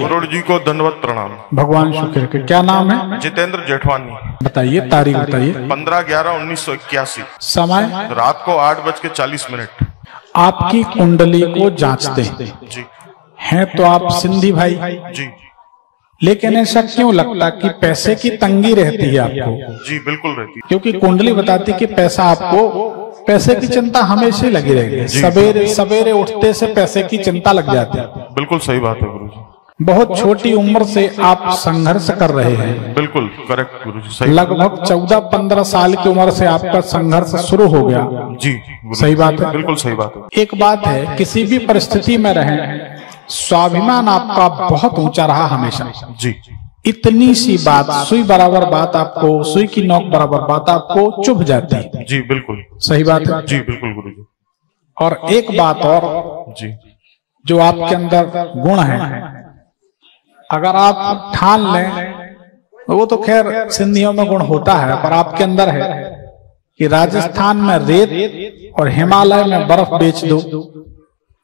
गुरु जी को दंडवत प्रणाम। भगवान शुक्र के। क्या नाम है? जितेंद्र जेठवानी। बताइए, तारीख बताइए। 15/11/1981। समय? रात को 8:40। आपकी कुंडली को जांचते जी हैं तो आप सिंधी भाई, जी लेकिन ऐसा क्यों लगता कि पैसे की तंगी रहती है आपको? जी बिल्कुल रहती है। क्योंकि कुंडली बताती कि पैसा आपको, पैसे की चिंता हमेशा ही लगी रहेगी। सवेरे सवेरे उठते से पैसे की चिंता लग जाती है। बिल्कुल सही बात है गुरु जी। बहुत छोटी उम्र से आप संघर्ष कर रहे हैं। बिल्कुल करेक्ट गुरु जी, सही। लगभग 14-15 साल की उम्र से आपका संघर्ष शुरू हो गया। जी सही बात है, बिल्कुल सही बात है। एक बात है, किसी भी परिस्थिति में रहें, स्वाभिमान आपका बहुत ऊंचा रहा हमेशा। जी इतनी सी बात, सुई बराबर बात आपको, सुई की नोक बराबर बात आपको चुभ जाती है। जी बिल्कुल सही बात है जी, बिल्कुल गुरु जी। और एक बात और जी, जो आपके अंदर गुण है, अगर आप ठान लें, वो तो खैर सिंधियों में गुण होता है, पर आपके अंदर है कि राजस्थान में रेत और हिमालय में बर्फ बेच दो,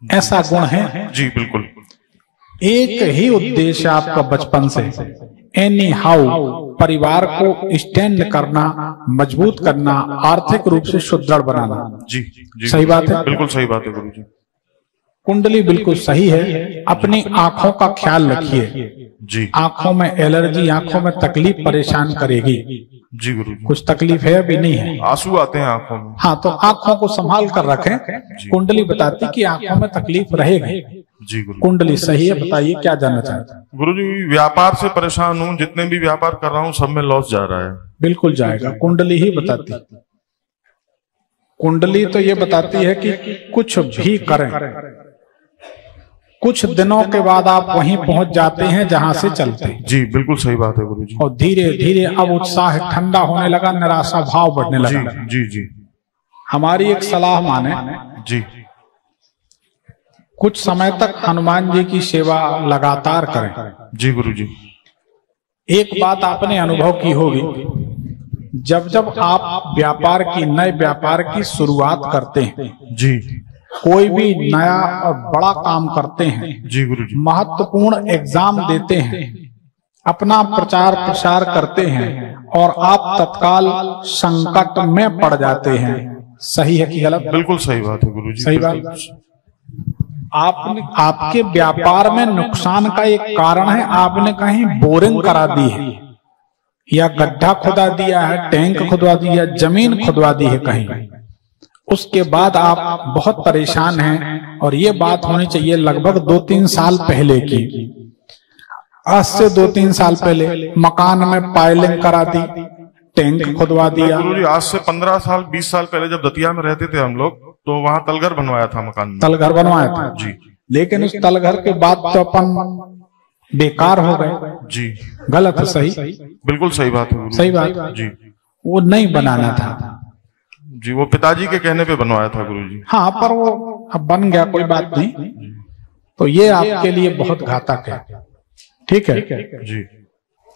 ऐसा गुण है। जी बिल्कुल। एक ही उद्देश्य आपका बचपन से, एनी हाउ, परिवार को स्टैंड करना, मजबूत करना, आर्थिक रूप से सुदृढ़ बनाना। जी जी, सही बात है, बिल्कुल सही बात है गुरु जी। कुंडली बिल्कुल सही है। अपनी आंखों का ख्याल रखिए। जी, आंखों में एलर्जी, आंखों में तकलीफ परेशान करेगी। जी गुरु जी। कुछ तकलीफ है भी नहीं है? आंसू आते हैं आंखों में। हाँ, तो आंखों को संभाल कर रखें। कुंडली बताती कि आंखों में तकलीफ रहेगी। जी गुरु। कुंडली सही है। बताइए क्या जानना चाहते हैं? गुरु जी, व्यापार से परेशान हूँ, जितने भी व्यापार कर रहा हूँ सब में लॉस जा रहा है। बिल्कुल जाएगा, कुंडली ही बताती। कुंडली तो ये बताती है कि कुछ भी करें, कुछ दिनों के बाद आप वहीं पहुंच जाते हैं जहां से चलते हैं। जी बिल्कुल सही बात है गुरु जी। और धीरे धीरे अब उत्साह ठंडा होने लगा, निराशा भाव बढ़ने लगा। जी जी जी। हमारी एक सलाह माने, जी कुछ समय तक हनुमान जी की सेवा लगातार करें। जी गुरु जी। एक बात आपने अनुभव की होगी, जब जब आप व्यापार की, नए व्यापार की शुरुआत करते हैं, जी, कोई भी नया और बड़ा काम करते हैं, जी गुरु जी, महत्वपूर्ण एग्जाम देते हैं, अपना प्रचार प्रसार करते हैं और आप तत्काल संकट में पड़ जाते हैं। सही है कि गलत? बिल्कुल सही बात है गुरु जी। सही बात। आपने, आपके व्यापार में नुकसान का एक कारण है, आपने कहीं बोरिंग करा दी है, या गड्ढा खुदा दिया है, टैंक खुदवा दिया, जमीन खुदवा दी है कहीं। उसके बाद आप बहुत परेशान हैं। और ये बात होनी चाहिए लगभग 2-3 साल पहले की। आज से 2-3 साल पहले मकान में पाइलिंग करा दी, टैंक खुदवा दिया। गुरु जी, आज से 15 साल 20 साल पहले जब दतिया में रहते थे हम लोग, तो वहाँ तलघर बनवाया था मकान में। तलघर बनवाया था जी। लेकिन उस तलघर के बाद तो अपन बेकार हो गए। जी, गलत है? सही? बिल्कुल सही बात है गुरु जी। सही बात जी। वो नहीं बनाना था। जी, वो पिताजी के कहने पे बनवाया था गुरु जी। हाँ, पर वो अब बन गया, कोई बात नहीं। तो ये आपके लिए बहुत घातक है। ठीक है जी।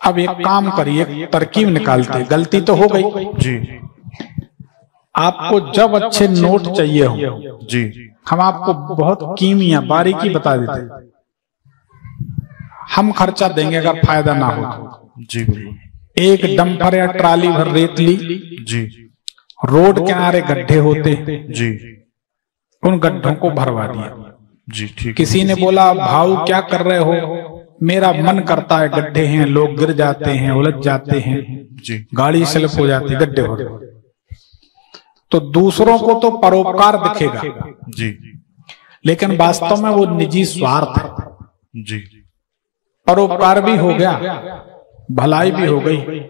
अब एक काम करिए, तरकीब निकालते। गलती तो हो गई जी। आपको जब अच्छे नोट चाहिए हो, जी, हम आपको बहुत कीमिया बारीकी बता देते, हम खर्चा देंगे अगर फायदा ना हो तो। जी बिल्कुल। एक डंपर या ट्राली भर रेत ली, जी, रोड किनारे गड्ढे होते, जी, उन गड्ढों को भरवा दिया। जी ठीक। किसी ने बोला, भाऊ क्या कर रहे हो? मेरा मन करता है, गड्ढे हैं, लोग गिर जाते हैं, उलझ जाते हैं, जी, गाड़ी स्लिप हो जाती है, गड्ढे होते। तो दूसरों को तो परोपकार दिखेगा, जी, लेकिन वास्तव में वो निजी स्वार्थ है। जी, परोपकार भी हो गया, भलाई भी हो गई,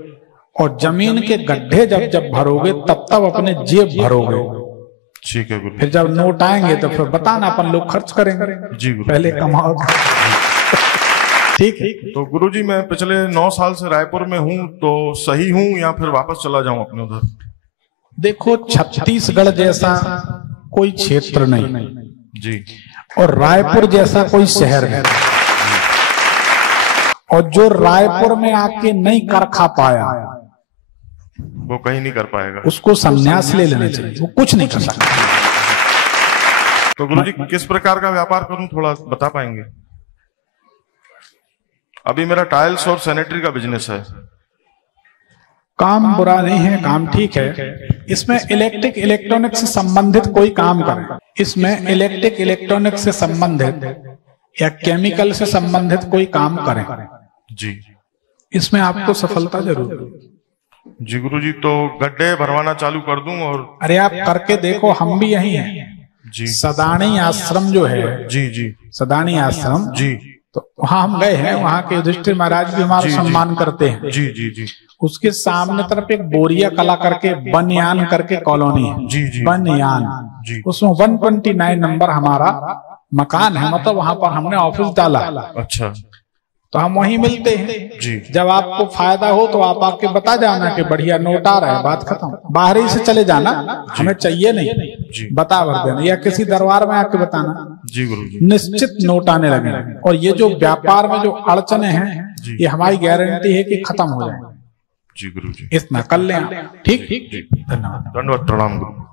और जमीन के गड्ढे जब जब भरोगे तब तब अपने जेब भरोगे। ठीक है गुरु। फिर जब नोट आएंगे तो फिर बताना, अपन लोग खर्च करेंगे। जी गुरु। पहले कमाओ। ठीक है। तो गुरु जी, मैं पिछले 9 साल से रायपुर में हूँ, तो सही हूँ या फिर वापस चला जाऊं अपने उधर? देखो, छत्तीसगढ़ जैसा कोई क्षेत्र नहीं जी, और रायपुर जैसा कोई शहर नहीं, और जो रायपुर में आके नहीं कर खा पाया वो कहीं नहीं कर पाएगा। उसको संन्यास ले लेना चाहिए, वो कुछ नहीं कर सकता। तो गुरु जी, किस प्रकार का व्यापार करूं, थोड़ा बता पाएंगे? अभी मेरा टाइल्स और सैनिटरी का बिजनेस है। काम बुरा नहीं है, काम ठीक है। इसमें इलेक्ट्रिक इलेक्ट्रॉनिक से संबंधित कोई काम करें, इसमें इलेक्ट्रिक इलेक्ट्रॉनिक से संबंधित या केमिकल से संबंधित कोई काम करें जी, इसमें आपको सफलता जरूर मिलेगी। जी गुरुजी, तो गड्ढे भरवाना चालू कर दूं? और अरे आप करके देखो, हम भी यही हैं जी। सदानी आश्रम जो है, जी जी सदानी आश्रम जी, तो वहां हम गए हैं, वहां के युधिष्ठिर महाराज भी हमारा सम्मान करते हैं। जी जी जी, उसके सामने तरफ एक बोरिया कला करके बनयान करके कॉलोनी है, जी जी, बनयान जी, उसमें 129 नंबर हमारा मकान है, मतलब वहां पर हमने ऑफिस डाला। अच्छा, तो हम वहीं मिलते हैं जी। जब आपको फायदा हो तो आप आके बता जाना कि बढ़िया नोट आ रहा है, बात खत्म। बाहर ही से चले जाना, हमें चाहिए नहीं, जी, बता भर देना, या किसी दरबार में आके बताना, जी गुरुजी, निश्चित नोट आने लगे। और ये जो व्यापार में जो अड़चने हैं, ये हमारी गारंटी है कि खत्म हो जाए। जी गुरुजी, इतना कर लें, ठीक। धन्यवाद, दंडवत प्रणाम गुरु।